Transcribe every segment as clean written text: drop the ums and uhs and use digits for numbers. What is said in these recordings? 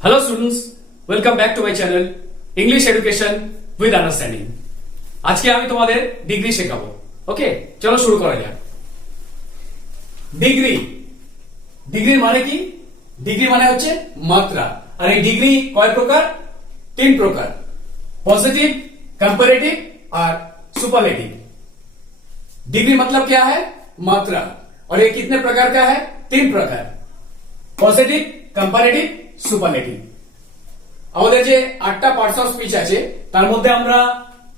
Hello students, welcome back to my channel English education with understanding. আজকে আমি তোমাদের degree শেখাবো। ওকে, চলো শুরু করা যাক। ডিগ্রি, ডিগ্রির মানে কি? ডিগ্রি মানে হচ্ছে মাত্রা। আর এই ডিগ্রি কয় প্রকার? তিন প্রকার, पॉजिटिव, कंपैरेटिव और सुपरलेटिव। डिग्री मतलब क्या है? मात्रा। और ये कितने प्रकार का है? तीन प्रकार, पॉजिटिव, कंपैरेटिव, সুপারলেটিভ। আমাদের যে 8টা পার্টস অফ স্পিচ আছে তার মধ্যে আমরা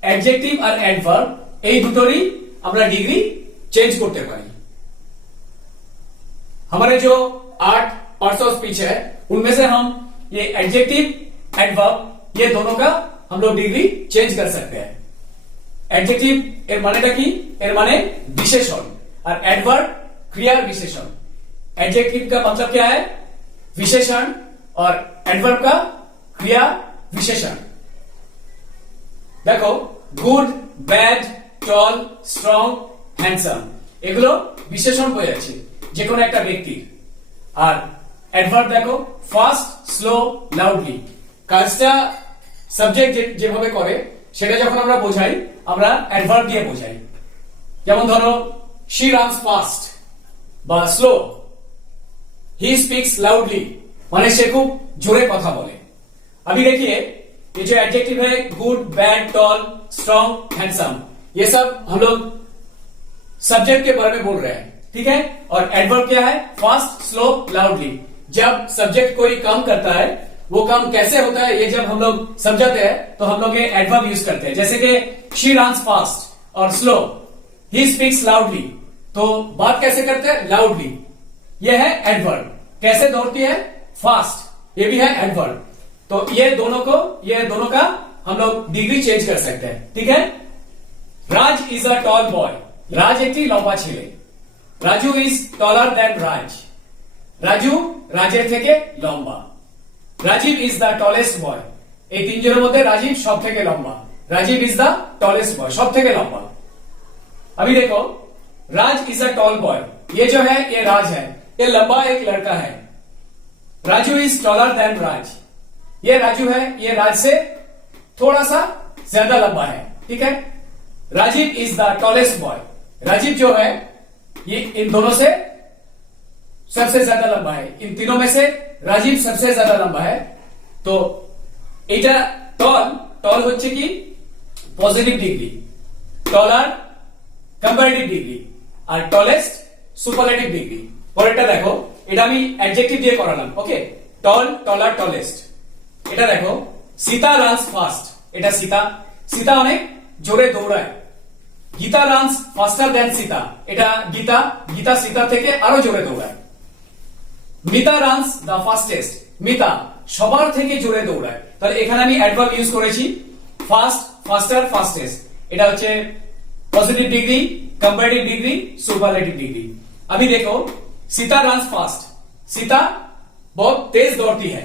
অ্যাডজেক্টিভ আর অ্যাডভার্ব এই দুটোরই আমরা ডিগ্রি চেঞ্জ করতে পারি। हमारे जो 8 पार्ट्स ऑफ स्पीच है उनमें से हम ये एडजेक्टिव, एडवर्ब, ये दोनों का हम लोग डिग्री चेंज कर सकते हैं। एडजेक्टिव এর মানেটা কি? এর মানে विशेषण, और एडवर्ब क्रिया विशेषण। एडजेक्टिव का मतलब क्या है? विशेषण, और एडवर्ब का क्रिया विशेषण। देखो, गुड, बैड, टल, स्ट्रंग, হ্যান্ডসাম এগুলো বিশেষণ বোঝাচ্ছে যে কোনো একটা ব্যক্তির। আর অ্যাডভার্ব দেখো, ফাস্ট, স্লো, লাউডলি। কাজটা সাবজেক্ট যেভাবে করে সেটা যখন আমরা বোঝাই আমরা অ্যাডভার্ব দিয়ে বোঝাই। যেমন ধরো, she runs fast বা স্লো, he speaks loudly माने से खूब जोरे কথা বলে। अभी देखिए, ये जो एडजेक्टिव है good, bad, tall, strong, handsome, ये सब हम लोग सब्जेक्ट के बारे में बोल रहे हैं, ठीक है। और एडवर्ब क्या है? Fast, slow, loudly. जब सब्जेक्ट कोई काम करता है वो काम कैसे होता है ये जब हम लोग समझाते हैं तो हम लोग ये एडवर्ब यूज करते हैं। जैसे कि she runs fast और स्लो, he speaks loudly, तो बात कैसे करते हैं? लाउडली। ये है एडवर्ब। कैसे दौड़ती है? फास्ट, ये भी है एडवर्ब। तो ये दोनों का हम लोग डिग्री चेंज कर सकते हैं, ठीक है। Raj is a tall boy, Raj एक लंबा छेले। Raju is taller than Raj, Raju राजेर थेके लंबा। Rajiv is the tallest boy, এই তিনজনের মধ্যে রাজীব সব থেকে লম্বা। Rajiv is the tallest boy, सब থেকে লম্বা। अभी देखो, Raj is a tall boy, ये जो है ये राज है, ये लंबा एक लड़का है। राजू इज टॉलर देन राज, ये राजू है, ये राज से थोड़ा सा ज्यादा लंबा है, ठीक है। Rajiv is the tallest boy, Rajiv जो है ये इन दोनों से सबसे ज्यादा लंबा है। इन तीनों में से राजीव सबसे ज्यादा लंबा है। तो এটা टॉल হচ্ছে কি? Positive degree. Taller comparative degree, আর টলেস্ট সুপারলেটিভ ডিগ্রি। পরেরটা দেখো, এটা আমি অ্যাডজেক্টিভ দিয়ে করালাম। ওকে, টল, টলার, টলেস্ট। এটা দেখো, সীতা রানস ফাস্ট, এটা সীতা অনেক জোরে দৌড়ায়। গীতা রানস ফাস্টার দেন সীতা, এটা গীতা সীতা থেকে আরো জোরে দৌড়ায়। Mita runs the fastest, Mita সবার থেকে জোরে দৌড়ায়। তাহলে এখানে আমি অ্যাডভার্ব ইউজ করেছি, ফাস্ট, ফাস্টার, ফাস্টেস্ট। এটা হচ্ছে positive degree, comparative degree, superlative degree. अभी देखो, सीता रन्स फास्ट, सीता बहुत तेज दौड़ती है।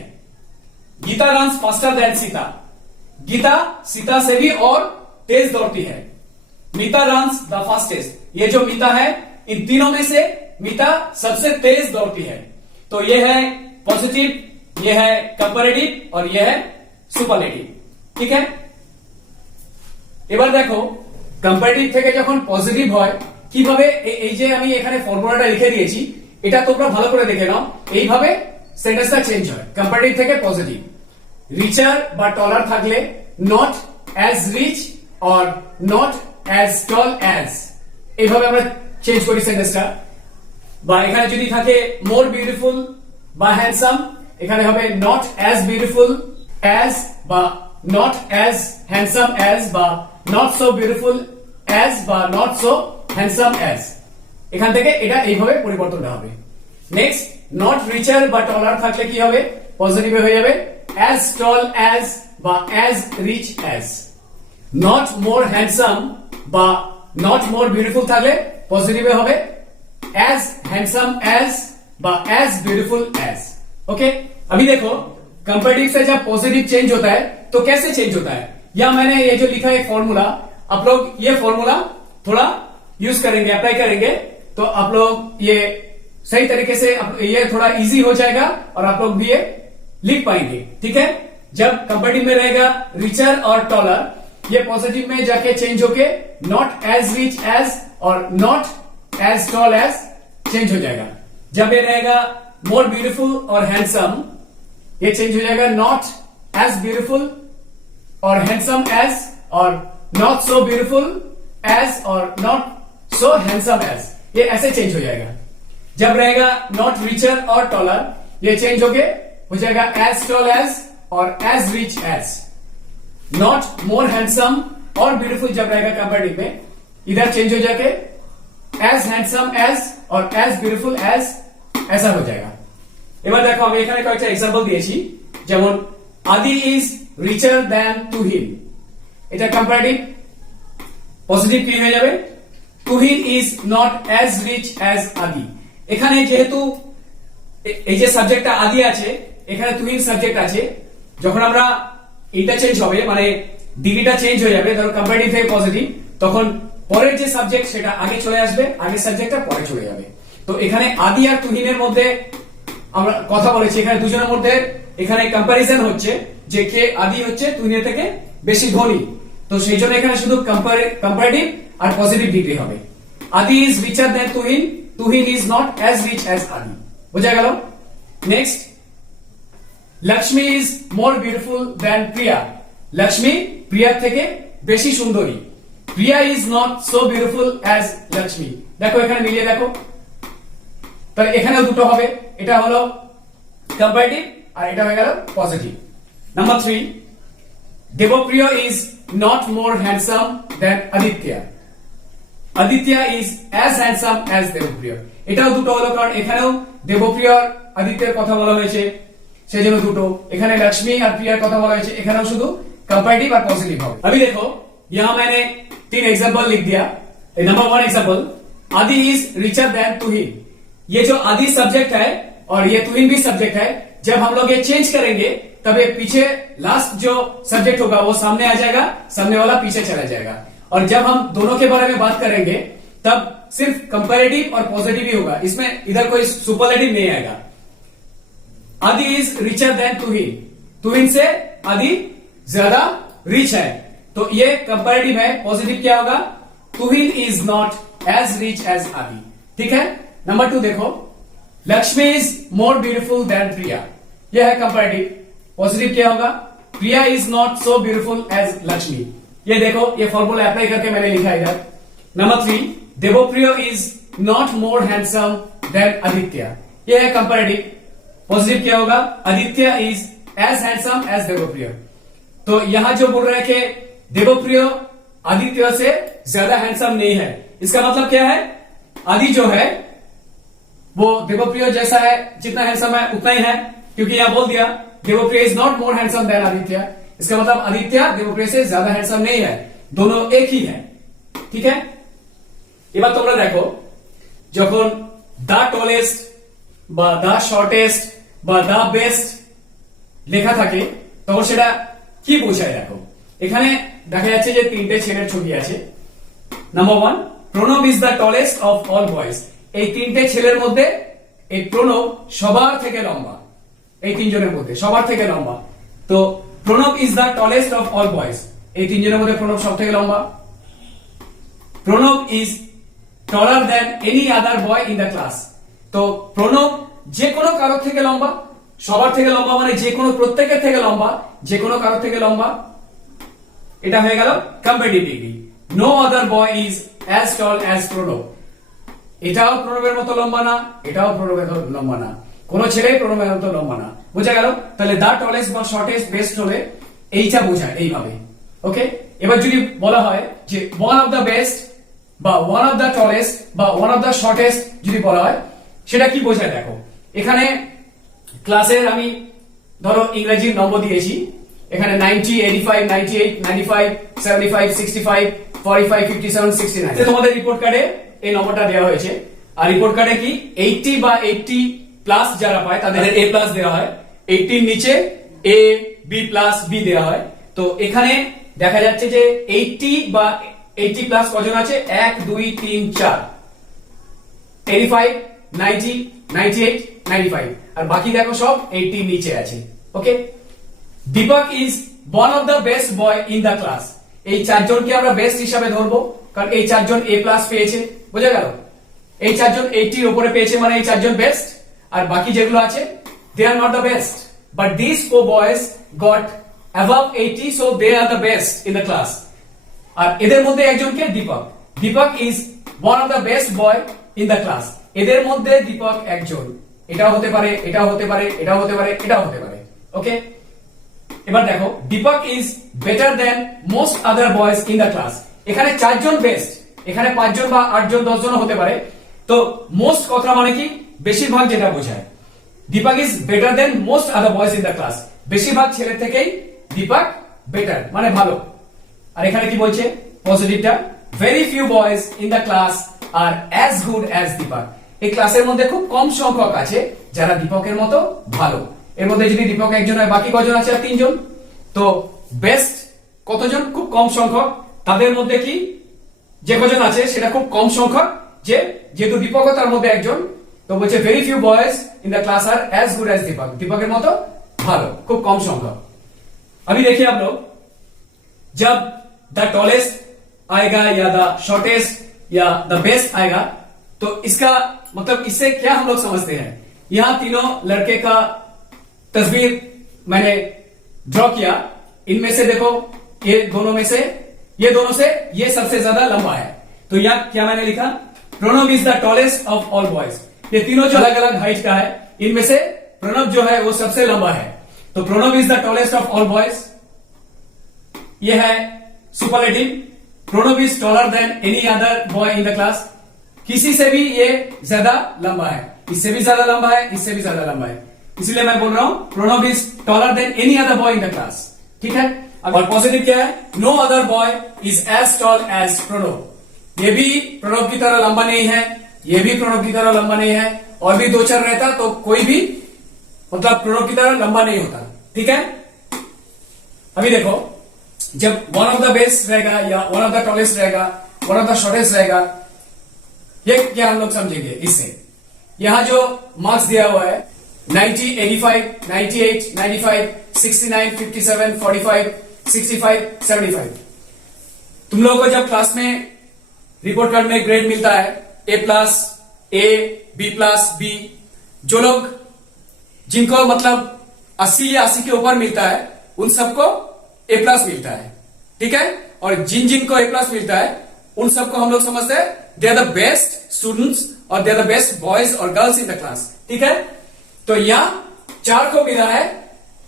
Geeta runs faster than Sita, Geeta Sita से भी और तेज दौड़ती है। मीता रन्स द फास्टेस्ट, ये जो मीता है इन तीनों में से मीता सबसे तेज दौड़ती है। तो ये है पॉजिटिव, ये है कंपैरेटिव और ये है सुपरलेटिव, ठीक है। এবার দেখো, কম্পারেটিভ থেকে যখন পজিটিভ হয় কিভাবে, এই যে আমি এখানে ফর্মুলাটা লিখে দিয়েছি এটা তোমরা ভালো করে দেখে নাও। এইভাবে সেন্টেন্সটা চেঞ্জ হয় কম্পারেটিভ থেকে পজিটিভ। রিচার বা টলার থাকলে not as rich or not as tall as, এইভাবে আমরা চেঞ্জ করি সেন্টেন্সটা। বা এখানে যদি থাকে মোর বিউটিফুল বা হ্যান্ডসাম, এখানে হবে নট অ্যাজ বিউটিফুল অ্যাজ, বা নট অ্যাজ হ্যান্ডসাম অ্যাজ, বা নট সো বিউটিফুল অ্যাজ, বা নট সো হ্যান্ডসাম অ্যাজ। এখান থেকে এটা এইভাবে পরিবর্তনটা হবে। নেক্সট, নট রিচার বা টলার থাকলে কি হবে? পজিটিভে হয়ে যাবে অ্যাজ টল অ্যাজ বা as rich as. Not more handsome বা নট মোর বিউটিফুল থাকলে पॉजिटिव হবে एज हैंडसम एज বা एज ब्यूटीफुल एज। ओके, अभी देखो, कंपैरेटिव से जब पॉजिटिव चेंज होता है तो कैसे चेंज होता है? या मैंने ये जो लिखा है फॉर्मूला, आप लोग ये फॉर्मूला थोड़ा यूज करेंगे, अप्लाई करेंगे तो आप लोग ये सही तरीके से ये थोड़ा इजी हो जाएगा और आप लोग भी ये लिख पाएंगे, ठीक है। जब कंपेरेटिव में रहेगा रिचर और टॉलर, ये पॉजिटिव में जाके चेंज होके नॉट एज रिच एज और not as tall as change हो जाएगा। जब ये रहेगा मोर ब्यूटीफुल और हैंडसम, ये चेंज हो जाएगा नॉट एज ब्यूटीफुल और हैंडसम एज और नॉट सो ब्यूटीफुल एज और नॉट सो हैंडसम एज, ये ऐसे चेंज हो जाएगा। जब रहेगा नॉट रिचर और टॉलर, ये चेंज हो जाएगा एज टॉल एज और as rich as. Not more handsome और ब्यूटीफुल जब रहेगा कंपेरेटिव में, इधर चेंज हो जाके एज हैंडसम एज और एज ब्यूटीफुल एज, ऐसा हो जाएगा। এবার দেখো আমি এখানে কয়েকটা এক্সাম্পল দিয়েছি, যেমন আদি ইজ রিচার দ্যান তুহিন, এটা কম্পারেটিভ, পজিটিভ কি হয়ে যাবে, Tuhin is not as rich as Adi. এখানে যেহেতু এই যে সাবজেক্টটা আদি আছে, এখানে তুহিন সাবজেক্ট আছে, যখন আমরা ইন্টারচেঞ্জ হবে মানে ডিগ্রিটা চেঞ্জ হয়ে যাবে, ধরো কম্পারেটিভ থেকে পজিটিভ, তখন পরের যে সাবজেক্ট সেটা আগে চলে আসবে, আগের সাবজেক্টটা পরে চলে যাবে। তো এখানে আদি আর তুহিনের মধ্যে আমরা কথা বলেছি, এখানে দুজনের মধ্যে এখানে কম্পারিজন হচ্ছে যে কে আদি হচ্ছে তুহিনের থেকে বেশি ধনী, তো সেই জন্য এখানে শুধু কম্পারেটিভ আর পজিটিভ ডিগ্রি হবে। Adi is richer than Tuhin, Tuhin is not as rich as Adi, বোঝা গেল। Next, Lakshmi is more beautiful than Priya, Lakshmi প্রিয়ার থেকে বেশি সুন্দরী। Priya is not so beautiful as Lakshmi, দেখো এখানে মিলিয়ে দেখো, তাহলে এখানেও দুটো হবে, এটা হলো কম্পারেটিভ আর এটা হয়ে গেল positive. Number 3, Debpriya is not more handsome than Aditya, Aditya is as handsome as Debpriya, এটাও দুটো হলো, কারণ এখানেও দেবপ্রিয় আর আদিত্যের কথা বলা হয়েছে, সেই জন্য দুটো। এখানে लक्ष्मी और प्रिया কথা বলা হয়েছে, এখানেও শুধু कंपैरेटिव और पॉजिटिव होगा। अभी देखो यहां मैंने 3 एग्जांपल लिख दिया। नंबर 1 एग्जांपल, आदि इज रिचर देन तुहिन, ये जो आदि सब्जेक्ट है और ये तुहिन भी सब्जेक्ट है, जब हम लोग ये चेंज करेंगे तब ये पीछे लास्ट जो सब्जेक्ट होगा वो सामने आ जाएगा, सामने वाला पीछे चला जाएगा। और जब हम दोनों के बारे में बात करेंगे तब सिर्फ कंपैरेटिव और पॉजिटिव ही होगा, इसमें इधर कोई सुपरलेटिव नहीं आएगा। आदि इज रिचर देन तुहिन, तुहिन से आदि ज्यादा रिच है, तो ये कंपैरेटिव है, पॉजिटिव क्या होगा, Tuhin is not as rich as Adi, ठीक है। नंबर 2 देखो, Lakshmi is more beautiful than Priya, यह है कंपैरेटिव, पॉजिटिव क्या होगा, Priya is not so beautiful as Lakshmi, ये देखो ये फॉर्मूला अप्लाई करके मैंने लिखा है इधर। Number 3, Devpriya is not more handsome than Aditya, यह है कंपैरेटिव, पॉजिटिव क्या होगा, Aditya is as handsome as Devpriya. तो यहां जो बोल रहे हैं कि देवप्रिय आदित्य से ज्यादा हैंडसम नहीं है, इसका मतलब क्या है, आदि जो है वो देवप्रिय जैसा है, जितना हैंडसम है उतना ही है, क्योंकि यहां बोल दिया Devpriya is not more handsome than Aditya, इसका मतलब आदित्य देवप्रिय से ज्यादा हैंडसम नहीं है, दोनों एक ही है, ठीक है। এবার তোমরা দেখো, যখন দা টলেস্ট বা দা শর্টেস্ট বা দা বেস্ট লেখা থাকে তখন সেটা কি বোঝায়, দেখো এখানে দেখা যাচ্ছে যে 3টে ছেলের ছবি আছে। Number 1, Pranab is the tallest of all boys, এই 3টে ছেলের মধ্যে এই প্রণব সবার থেকে লম্বা, এই 3 জনের মধ্যে সবার থেকে লম্বা, তো Pranab is the tallest of all boys, এই 3 জনের মধ্যে প্রণব সব থেকে লম্বা। Pranab is taller than any other boy in the class, তো প্রণব যে কোনো কারোর থেকে লম্বা, সবার থেকে লম্বা মানে যে কোনো প্রত্যেকের থেকে লম্বা, যে কোনো কারোর থেকে লম্বা, এটা হয়ে গেল comparative degree. No other boy is as tall as Pranab, এটাও প্রণবের মতো লম্বা না, এটাও প্রণবের মতো লম্বা না, কোন ছেলে প্রণবের মতো লম্বা না, বোঝা গেল। তাহলে দা টলেস্ট বা শর্টেস্ট বেস্ট হলে এইটা বোঝায় এইভাবে, ওকে। এবার যদি বলা হয় যে ওয়ান অফ দা বেস্ট বা ওয়ান অফ দা টলেস্ট বা ওয়ান অফ দা শর্টেস্ট যদি বলা হয় সেটা কি বোঝায়, দেখো এখানে ক্লাসের আমি ধরো ইংরেজি নম্বর দিয়েছি, এখানে 90, 85, 98, 95, 75, 65, 45, 57, 69, তোমাদের রিপোর্ট কার্ডে এই নম্বরটা দেওয়া হয়েছে। আর রিপোর্ট কার্ডে কি 80 বা 80 প্লাস যারা পায় তাদের A প্লাস দেওয়া হয়, 80 এর নিচে A, B প্লাস B দেওয়া হয়। তো এখানে দেখা যাচ্ছে যে 80 বা 80 প্লাস কজন আছে, 1 2 3 4, 85, 90, 98, 95, আর বাকি দেখো সব 80 নিচে আছে, okay, Deepak is one of the best boy in the class. এই চারজনকে আমরা বেস্ট হিসাবে ধরবো, কারণ এই চারজন এ প্লাস পেয়েছে, বোঝা গেল? এই চারজন 80 এর উপরে পেয়েছে, মানে এই চারজন বেস্ট, আর বাকি যেগুলো আছে they are not the best, but this 4 boys got above 80, so they are the best in the class. আর এদের মধ্যে একজনকে Deepak, Deepak is one of the best boy in the class. এদের মধ্যে দীপক একজন, এটাও হতে পারে, এটাও হতে পারে, এটাও হতে পারে, এটাও হতে পারে। ওকে, এবার দেখো, Deepak is better than most other boys in the class. এখানে চারজন বেস্ট, এখানে 5 জন বা 8 জন 10 জন হতে পারে। তো মোস্ট কথা মানে কি? বেশিরভাগ, যেটা বোঝায়। Deepak is better than most other boys in the class, বেশিরভাগ ছেলে থেকেই দীপক বেটার, মানে ভালো। আর এখানে কি বলছে পজিটিভটা? Very few boys in the class are as good as Deepak. এই ক্লাসের মধ্যে খুব কম সংখ্যক আছে যারা দীপকের মতো ভালো। এর মধ্যে যদি দীপক একজন হয়, বাকি কজন আছে? 3 জন। তো বেস্ট কতজন? খুব কম সংখ্যক। তাদের মধ্যে কি যে কজন আছে সেটা খুব কম সংখ্যক, যেহেতু দীপকও তার মধ্যে একজন। তো বলছে very few boys in the class are as good as Deepak, दीपकेर मतो भालो, खूब कम संख्या। अभी देखिए आप लोग, जब द टॉलेस्ट आएगा या द शॉर्टेस्ट या द बेस्ट आएगा, तो इसका मतलब इससे क्या हम लोग समझते हैं? यहां तीनों लड़के का तस्वीर मैंने ड्रॉ किया। इनमें से देखो, ये दोनों से ये सबसे ज्यादा लंबा है। तो यहाँ क्या मैंने लिखा? Pranav is the tallest of all boys. ये तीनों जो अलग अलग हाइट का है, इनमें से प्रणव जो है वो सबसे लंबा है। तो Pranav is the tallest of all boys. ये है superlative. Pranav is taller than any other boy in the class. किसी से भी ये ज्यादा लंबा है, इससे भी ज्यादा लंबा है, इससे भी ज्यादा लंबा है, इसलिए मैं बोल रहा हूं Pranav is taller than any other boy in the class. ठीक है। और पॉजिटिव क्या है? No other boy is as tall as Pranav. ये भी प्रणव की तरह लंबा नहीं है, ये भी प्रणव की तरह लंबा नहीं है, और भी 2-4 रहता तो कोई भी मतलब प्रणव की तरह लंबा नहीं होता। ठीक है। अभी देखो, जब वन ऑफ द बेस्ट रहेगा या वन ऑफ द टॉलेस्ट रहेगा, वन ऑफ द शॉर्टेस्ट रहेगा, ये क्या हम लोग समझेंगे इससे? यहां जो मार्क्स दिया हुआ है 90, 85, 98, 95, 69, 57, 45, 65, 75। तुम लोगों को जब क्लास में रिपोर्ट कार्ड में ग्रेड मिलता है A plus, A, B plus, B, जो लोग जिनको मतलब 80 या 80 के ऊपर मिलता है उन सबको A प्लस मिलता है। ठीक है। और जिनको A प्लस मिलता है उन सबको हम लोग समझते हैं they are the best students और they are the best boys और गर्ल्स इन द क्लास। ठीक है। तो यहाँ 4 को मिला है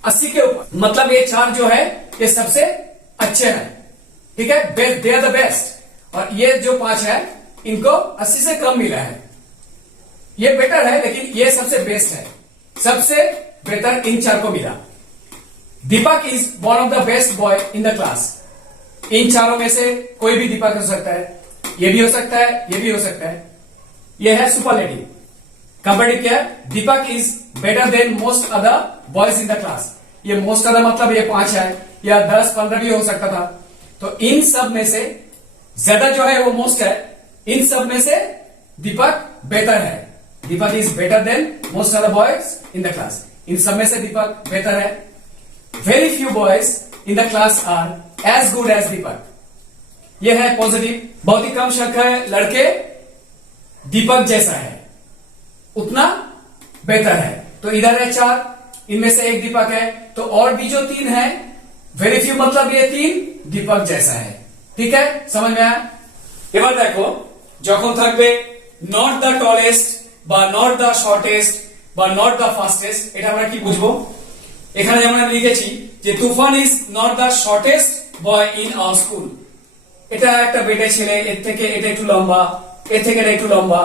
80 के ऊपर, मतलब ये 4 जो है ये सबसे अच्छे हैं। ठीक है। They are the best. और ये जो 5 है इनको 80 से कम मिला है। ये बेटर है, लेकिन ये सबसे बेस्ट है, सबसे बेहतर इन 4 को मिला। Deepak is one of the best boy in the class. इन चारों में से कोई भी दीपक हो सकता है, ये भी हो सकता है, ये भी हो सकता है। ये है सुपरलेटिव। कंपैरेटिव क्या है? Deepak is better than most other boys in the class. ये मोस्ट अदर मतलब ये 5 है, या 10-15 भी हो सकता था। तो इन सब में से ज्यादा जो है वो मोस्ट है, इन सब में से दीपक बेहतर है। Deepak is better than most other boys in the class. इन सब में से दीपक बेहतर है। Very few boys in the class are as good as Deepak. यह है पॉजिटिव। बहुत ही कम संख्या है लड़के दीपक जैसा है, उतना बेहतर है। तो इधर है 4, इनमें से 1 दीपक है, तो और भी जो 3 है, वेरी फ्यू मतलब ये 3 दीपक जैसा है। ठीक है, समझ में आया? এবার দেখো, যখন থাকবে নট দ্য টলেস্ট বা নট দ্য শর্টেস্ট বা নট দ্য ফাস্টেস্ট, এটা আমরা কি বুঝবো? এখানে যেমন আমি লিখেছি যে Tufan is not the shortest boy in our school. এটা একটা বেটে ছেলে, এর থেকে এটা একটু লম্বা, এর থেকে এটা একটু লম্বা,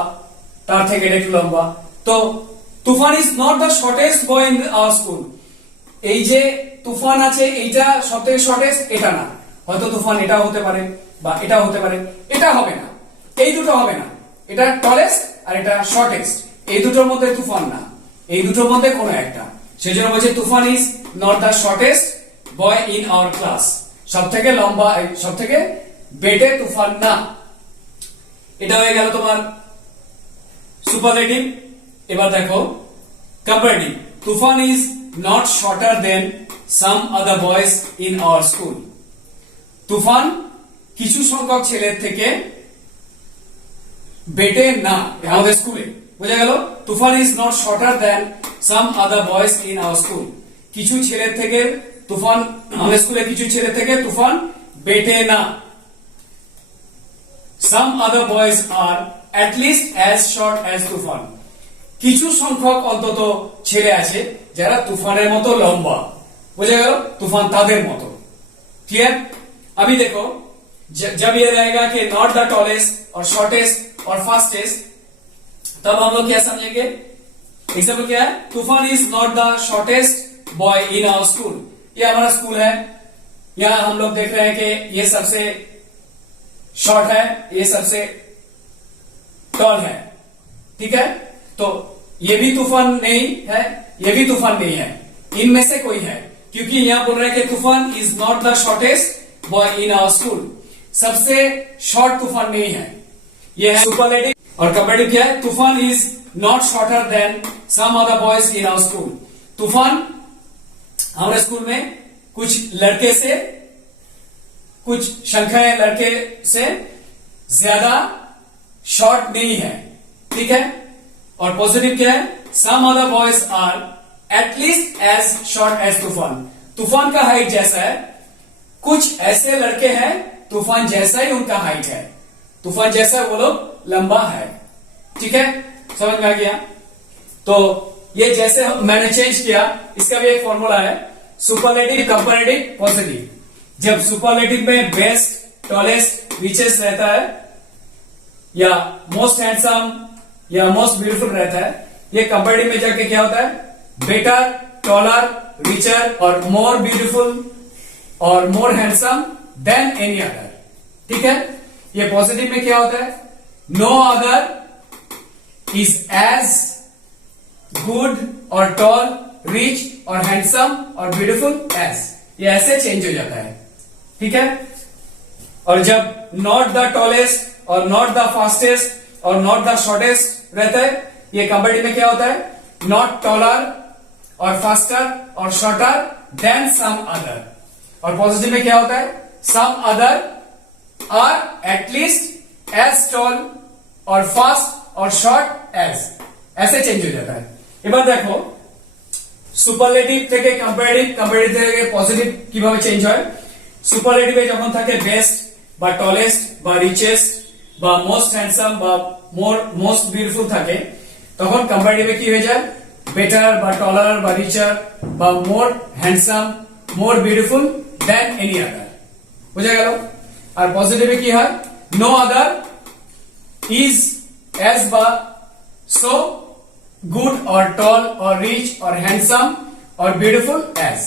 তার থেকে এটা একটু লম্বা। তো Tufan is not the shortest boy in our school. এই যে তুফান আছে, এইটা সবথেকে শর্টেস্ট, এটা না। হয়তো তুফান এটা হতে পারে বা এটা হতে পারে, এটা হবে না, এই দুটো হবে না। এটা টলেস্ট আর এটা শর্টেস্ট, এই দুটোর মধ্যে তুফান না, এই দুটোর মধ্যে কোনো একটা। সেজন্য বলছে Tufan is not the shortest boy in our class. সব থেকে লম্বা, সব থেকে বেটে তুফান না। এটা হয়ে গেল তোমার সুপারলেটিভ। এবার দেখো comparative. Toofan is not shorter than some other boys in our school. তুফান কিছু সংখ্যক ছেলের থেকে বেটে না আমাদের স্কুলে। বোঝা গেল? Tufan is not shorter than some other boys in our school. কিছু ছেলের থেকে তুফান, আমাদের স্কুলে কিছু ছেলের থেকে তুফান বেটে না। Some other boys are at least as short as তুফান। কিছু সংখ্যক অন্তত ছেলে আছে যারা তুফানের মতো লম্বা। বোঝা গেল? তুফান তাদের মতো। क्लियर? अभी देखो, जब ये रहेगा कि नॉट द टॉलेस्ट और शॉर्टेस्ट और फास्टेस्ट, तब हम लोग क्या समझेंगे? एग्जाम्पल क्या है? Toofan is not the shortest boy in our school. ये हमारा स्कूल है, यहां हम लोग देख रहे हैं कि ये सबसे शॉर्ट है, ये सबसे टॉल है। ठीक है? तो ये भी तूफान नहीं है, ये भी तूफान नहीं है, इनमें से कोई है, क्योंकि यहां बोल रहे हैं कि Toofan is not the shortest boy in our school. सबसे शॉर्ट तूफान नहीं है, ये है सुपरलेटिव। और कंपैरेटिव क्या है? Toofan is not shorter than some other boys in our school. Toofan हमारे स्कूल में कुछ लड़के से, कुछ संख्याएं लड़के से ज्यादा शॉर्ट नहीं है। ठीक है? और पॉजिटिव क्या है? Some other boys are at least as short as Toofan. Toofan का हाइट जैसा है, कुछ ऐसे लड़के हैं तूफान जैसा ही उनका हाइट है, तूफान जैसा वो लोग लंबा है। ठीक है? समझ में आ गया? तो ये जैसे मैंने चेंज किया, इसका भी एक फॉर्मूला है, सुपरलेटिव, कंपैरेटिव, पॉजिटिव। जब सुपरलेटिव में बेस्ट, टॉलेस्ट, रिचेस्ट रहता है, या मोस्ट हैंडसम या मोस्ट ब्यूटीफुल रहता है, ये कंपैरेटिव में जाके क्या होता है? बेटर, टॉलर, रिचर और मोर ब्यूटीफुल और more handsome than any other. ठीक है? ये पॉजिटिव में क्या होता है? No other is as good और टॉल, रिच और हैंडसम और ब्यूटीफुल एज। ये ऐसे चेंज हो जाता है। ठीक है? और जब नॉट द टॉलेस्ट और नॉट द फास्टेस्ट और नॉट द शॉर्टेस्ट रहता है, ये कंपैरेटिव में क्या होता है? नॉट टॉलर और फास्टर और शॉर्टर देन सम अदर। और पॉजिटिव में क्या होता है? Some other are at least as tall और फास्ट और शॉर्ट एज। ऐसे चेंज हो जाता है। এবার দেখো সুপারলেটিভ থেকে কম্পারেটিভ, কম্পারেটিভ থেকে পজিটিভ কিভাবে চেঞ্জ হয়। সুপারলেটিভে যখন থাকে বেস্ট বা টলেস্ট বা রিচেস্ট বা মোস্ট হ্যান্ডসাম বা মোস্ট বিউটিফুল থাকে, তখন কম্পারেটিভে কি হয়ে যায়? বেটার বা টলার বা রিচার বা more handsome, more beautiful than any other. বুঝা গেল? আর পজিটিভে কি হয়? নো আদার ইজ এজ বা so good or tall or rich or handsome or beautiful as.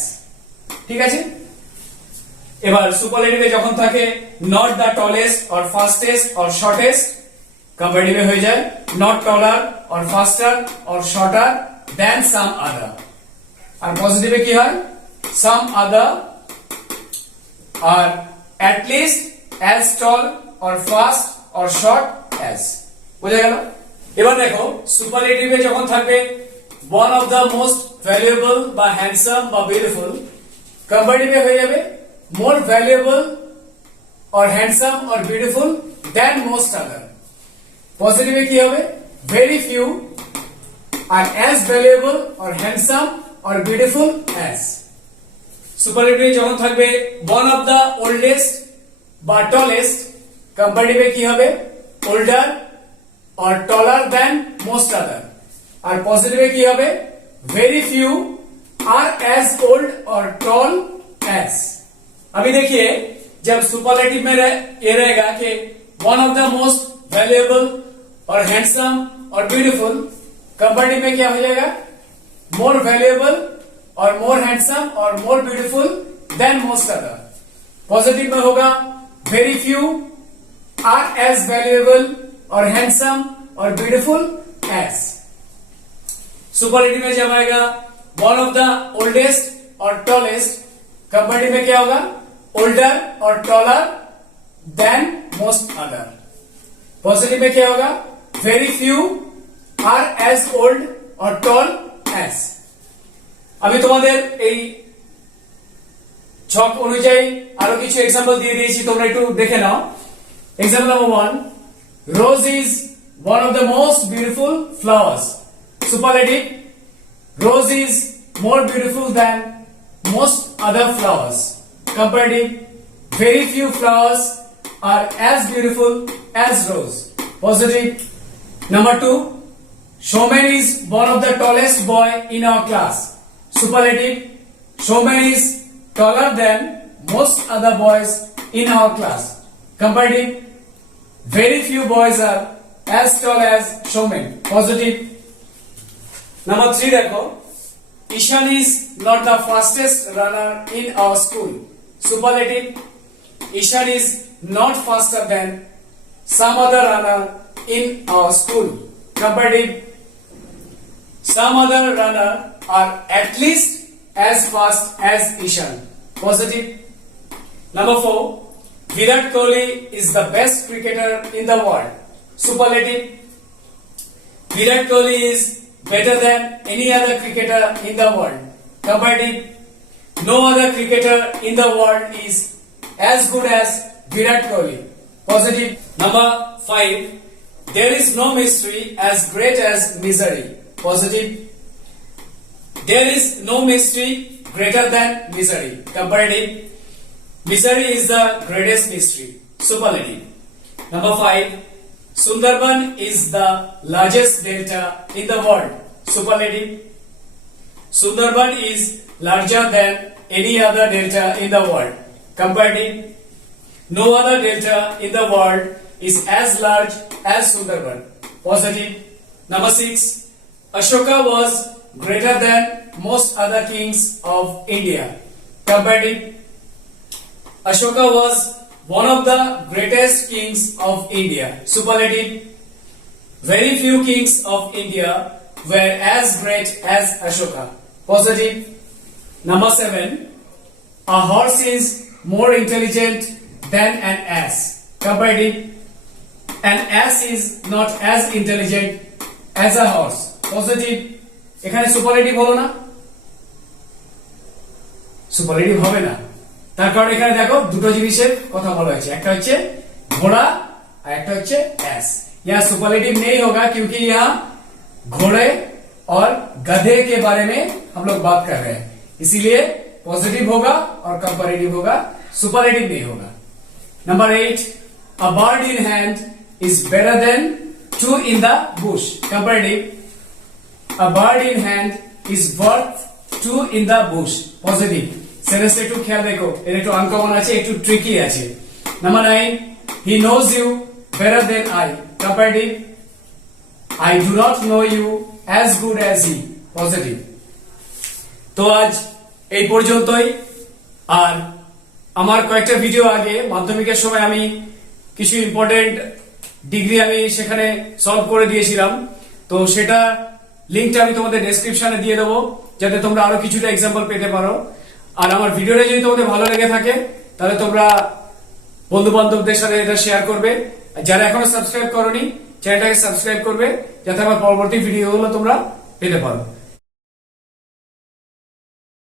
ঠিক আছে? এবার সুপারলেটিভে যখন থাকে not the tallest or fastest or shortest, কম্পারেটিভে হয়ে যায় not taller or faster or shorter than some other. আর পজিটিভে কি হয়? সাম other R at least as tall or fast or short as। বুঝা গেল? এবার দেখো সুপারলেটিভে যখন থাকবে one of the most valuable বা হ্যান্ডসাম বা বিউটিফুল, কম্পারেটিভে হয়ে যাবে more valuable or handsome or beautiful than most other। পজিটিভে কি হবে? very few are as valuable or handsome or beautiful as। সুপারলেটিভে যখন থাকবে ওয়ান অফ দা ওল্ডেস্ট বা টলেস্ট, কম্পারেটিভে কি হবে? ওল্ডার और टॉलर देन मोस्ट अदर। और पॉजिटिव की হবে? Very few are as old और टॉल एज। अभी देखिए जब सुपरलेटिव में ये रहेगा कि one of the most valuable और हैंडसम और ब्यूटीफुल, कंपैरेटिव में क्या हो जाएगा? मोर वैल्यूएबल और मोर हैंडसम और more beautiful than most other. Positive में होगा very few are as valuable और हैंडसम और ब्यूटीफुल एज। सुपरलेटिव में जब आएगा वन ऑफ द ओल्डेस्ट और टॉलेस्ट, कंपैरेटिव में क्या होगा? ओल्डर और taller than most other. Positive में क्या होगा? Very few are as old और टॉल एज। আমি তোমাদের এই ছক অনুযায়ী আরো কিছু এক্সাম্পল দিয়ে দিয়েছি, তোমরা একটু দেখে নাও। Example number 1, rose is one of the most beautiful flowers. Superlative, rose is more beautiful than most other flowers. Comparative, very few flowers are as beautiful as rose. Positive. Number 2, Showman is one of the tallest boy in our class. Superlative, Showman is taller than most other boys in our class. Comparative, very few boys are as tall as Showman. Positive. Number 3 দেখো, Ishan is not the fastest runner in our school. Superlative, Ishan is not faster than some other runner in our school. Comparative, some other runner are at least as fast as Ishan. Positive. Number 4, Virat Kohli is the best cricketer in the world. Superlative, Virat Kohli is better than any other cricketer in the world. Comparative, no other cricketer in the world is as good as Virat Kohli. Positive. Number 5, there is no mystery as great as misery. Positive, there is no mystery greater than misery. Comparative, misery is the greatest mystery. Superlative. Number 5, Sundarban is the largest delta in the world. Superlative, Sundarban is larger than any other delta in the world. Comparative, no other delta in the world is as large as Sundarban. Positive. Number 6, Ashoka was greater than most other kings of India. Comparative, Ashoka was one of the greatest kings of India. Superlative, very few kings of India were as great as Ashoka. Positive. Number 7, a horse is more intelligent than an ass. Comparative, an ass is not as intelligent as a horse. Positive. এখানে superlative হলো না, superlative হবে না, তার কারণ এখানে দেখো দুটো জিনিসের কথা বলা হয়েছে, একটা হচ্ছে ঘোড়া और একটা হচ্ছে एस। यहाँ सुपरलेटिव नहीं होगा क्योंकि यहाँ घोड़े और गधे के बारे में हम लोग बात कर रहे हैं, इसीलिए पॉजिटिव होगा और कंपैरेटिव होगा, सुपरलेटिव नहीं होगा। Number 8, a bird in hand is better than 2 in the bush. Comparative, a bird in hand is worth 2 in the bush. Positive. সেন্টেন্সটা একটু খেয়াল দেখো, এর একটু আনকমন আছে, একটু ট্রিকি আছে। Number 9, he knows you better than I. Comparative, I do not know you as good as he. Positive. তো আজ এই পর্যন্তই। আর আমার কয়েকটা ভিডিও আগে মাধ্যমিকের সময় আমি কিছু ইম্পর্টেন্ট ডিগ্রি আমি সেখানে সলভ করে দিয়েছিলাম, তো সেটা লিংকটা আমি তোমাদের ডেসক্রিপশনে দিয়ে দেবো যাতে তোমরা আরো কিছুটা এক্সাম্পল পেতে পারো। আর আমার ভিডিওটা যদি তোমাদের ভালো লেগে থাকে তাহলে তোমরা বন্ধু বান্ধবদের সাথে এটা শেয়ার করবে, আর যারা এখনো সাবস্ক্রাইব করোনি চ্যানেলটাকে সাবস্ক্রাইব করবে যাতে আমার পরবর্তী ভিডিওগুলো তোমরা পেতে পারো।